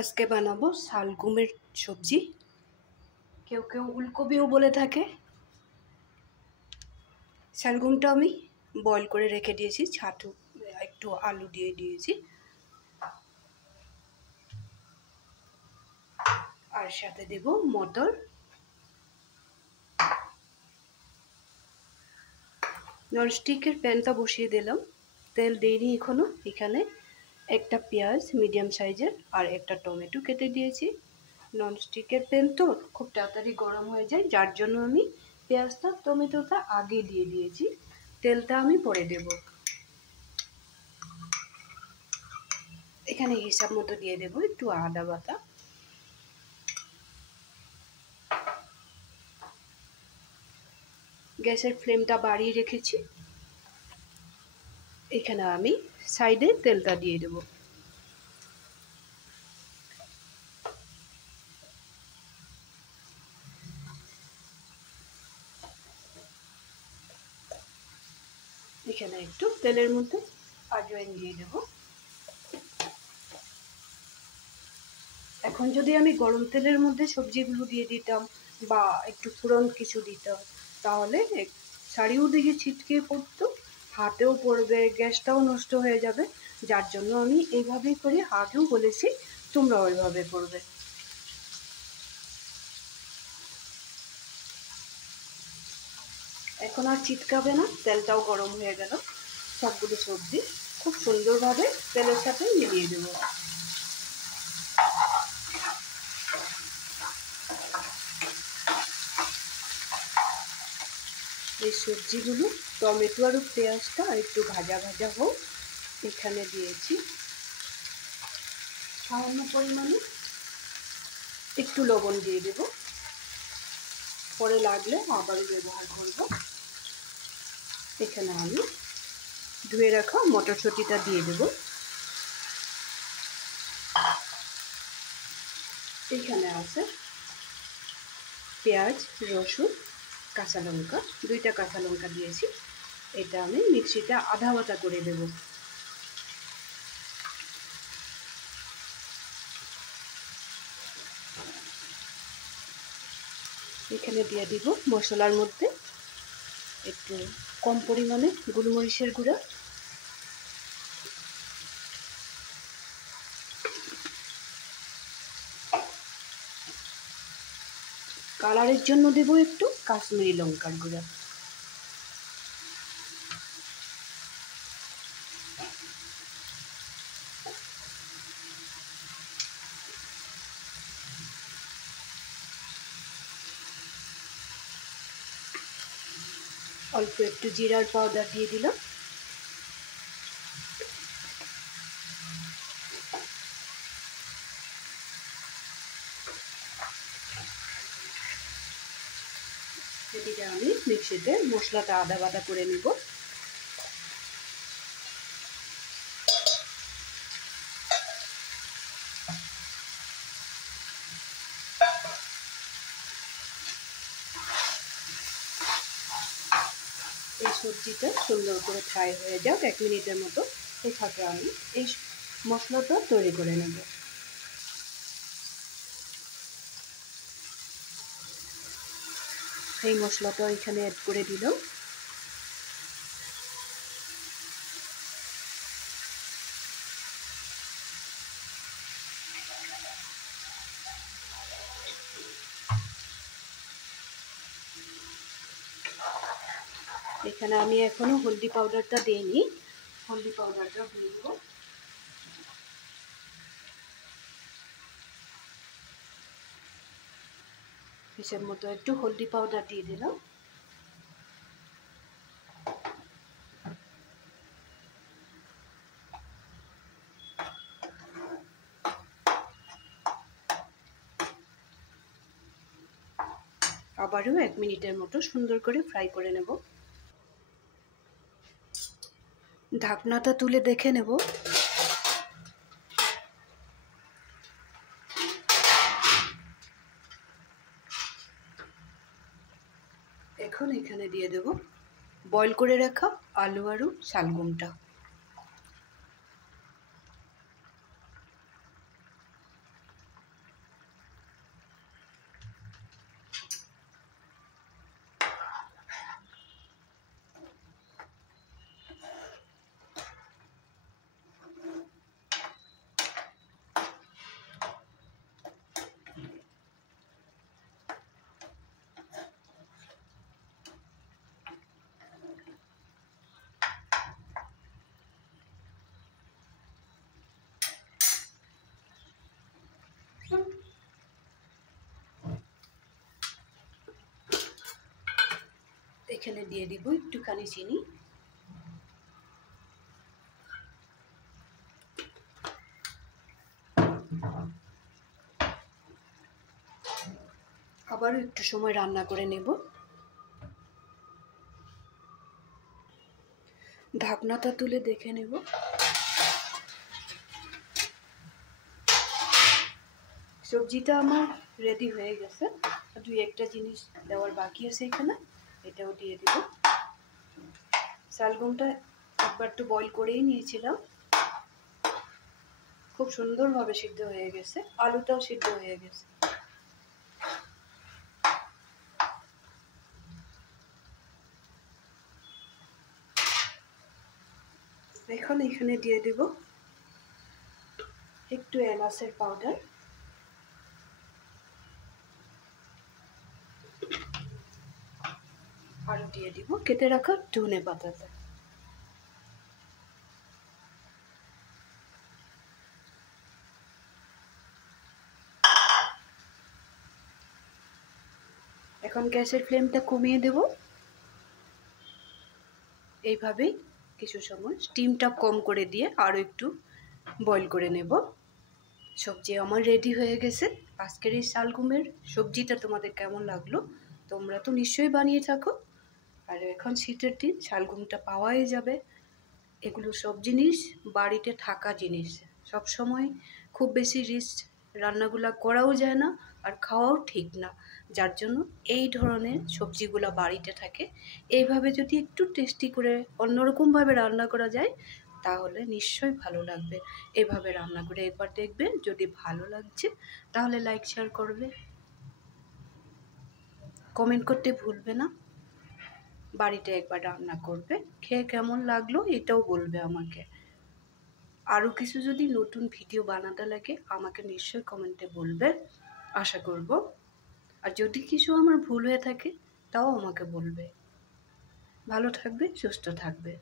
আজকে বানাবো শালগমের সবজি। কেউ কেউ উলকপিও বলে থাকে। শালগমটা আমি বয়েল করে রেখে দিয়েছি, ছাতু একটু আলু দিয়ে দিয়েছি, আর সাথে দেব মটর। ননস্টিকের প্যানটা বসিয়ে দিলাম, তেল দিইনি এখনো। এখানে একটা পেঁয়াজ মিডিয়াম সাইজের আর একটা টমেটো কেটে দিয়েছি। ননস্টিকের প্যান তো খুব তাড়াতাড়ি গরম হয়ে যায়, যার জন্য আমি পেঁয়াজটা টমেটোটা আগে দিয়ে দিয়েছি। তেলটা আমি পরে দেব। এখানে হিসাব মতো দিয়ে দেব একটু আদা বাটা, গ্যাসের ফ্লেমটা বাড়িয়ে রেখেছি। এখানে আমি সাইডে তেলটা দিয়ে দেব। এখানে একটু তেলের মধ্যে আজওয়াইন দিয়ে দেব। এখন যদি আমি গরম তেলের মধ্যে সবজিগুলো দিয়ে দিতাম বা একটু ফোড়ন কিছু দিতাম, তাহলে চারিদিকে ছিটকে পড়তো, হাতেও পড়বে, গ্যাসটাও নষ্ট হয়ে যাবে। যার জন্য আমি এইভাবেই করি, আগেও বলেছি তোমরা ওইভাবে করবে। এখন আর চিটকাবে না, তেলটাও গরম হয়ে গেল। সবগুলো সবজি খুব সুন্দরভাবে তেলের সাথে মিলিয়ে দেবো। এই সবজিগুলো টমেটো আর পেঁয়াজটা একটু ভাজা ভাজা হোক। এখানে দিয়েছি সামান্য পরিমাণে একটু লবণ দিয়ে দেব, পরে লাগলে আবারও ব্যবহার করব। এখানে আমি ধুয়ে রাখা মটরশুঁটিটা দিয়ে দেব। এখানে আছে পেঁয়াজ, রসুন, কাঁচা লঙ্কা, 2টা কাঁচা লঙ্কা দিয়েছি। এটা আমি মিক্সিতে আধা বাটা করে দেব। এখানে দিয়ে দিব মশলার মধ্যে একটু কম পরিমাণে গোলমরিচের গুঁড়া, কালারের জন্য দেব একটু কাশ্মীরি লঙ্কার গুঁড়া। অল্প একটু জিরার পাউডার দিয়ে দিলাম। এদিকে আমি মিক্সিতে মশলাটা আদা বাটা করে নেব। এই সবজিটা সুন্দর করে ফ্রাই হয়ে যাক 1 মিনিটের মতো। এই ফাঁকে আমি এই মশলাটা তৈরি করে নেব। এই মশলাটা এখানে অ্যাড করে দিলাম। এখানে আমি এখনো হলদি পাউডারটা দিইনি, হলদি পাউডারটা দিয়ে দেবো। হিসেব মতো একটু হলদি পাউডার দিয়ে দিলাম। আবারও 1 মিনিটের মতো সুন্দর করে ফ্রাই করে নেব। ঢাকনাটা তুলে দেখে নেব। এখন এখানে দিয়ে দেব বয়েল করে রাখা আলু আর শালগমটা। এখানে দিয়ে দিব একটুখানি চিনি, আবারও একটু সময় রান্না করে নেব। ঢাকনাটা তুলে দেখে নেব। সবজিটা আমার রেডি হয়ে গেছে, দুই একটা জিনিস দেওয়ার বাকি আছে এখানে, এটাও দিয়ে দিব। শালগমটা একবার তো বয়েল করেই নিয়েছিলাম, খুব সুন্দরভাবে সিদ্ধ হয়ে গেছে, আলুটাও সিদ্ধ হয়ে গেছে। এখন এখানে দিয়ে দেব একটু এলাচের পাউডার, আর দিয়ে দিব কেটে রাখা ধনে পাতাটা। এখন গ্যাসের ফ্লেমটা কমিয়ে দেব। এইভাবেই কিছু সময় স্টিমটা কম করে দিয়ে আরও একটু বয়েল করে নেব। সবজি আমার রেডি হয়ে গেছে। আজকের এই শালগমের সবজিটা তোমাদের কেমন লাগলো? তোমরা তো নিশ্চয়ই বানিয়ে থাকো। আর এখন শীতের দিন শালগমটা পাওয়াই যাবে। এগুলো সব জিনিস বাড়িতে থাকা জিনিস, সব সময় খুব বেশি রিস্ক রান্নাগুলা করাও যায় না আর খাওয়াও ঠিক না, যার জন্য এই ধরনের সবজিগুলো বাড়িতে থাকে। এইভাবে যদি একটু টেস্টি করে অন্যরকমভাবে রান্না করা যায় তাহলে নিশ্চয়ই ভালো লাগবে। এভাবে রান্না করে একবার দেখবেন, যদি ভালো লাগছে তাহলে লাইক শেয়ার করবে, কমেন্ট করতে ভুলবে না। বাড়িতে একবার রান্না করবে, খেয়ে কেমন লাগলো এটাও বলবে আমাকে। আরও কিছু যদি নতুন ভিডিও বানাতে লাগে আমাকে নিশ্চয়ই কমেন্টে বলবে, আশা করব। আর যদি কিছু আমার ভুল হয়ে থাকে তাও আমাকে বলবে। ভালো থাকবে, সুস্থ থাকবে।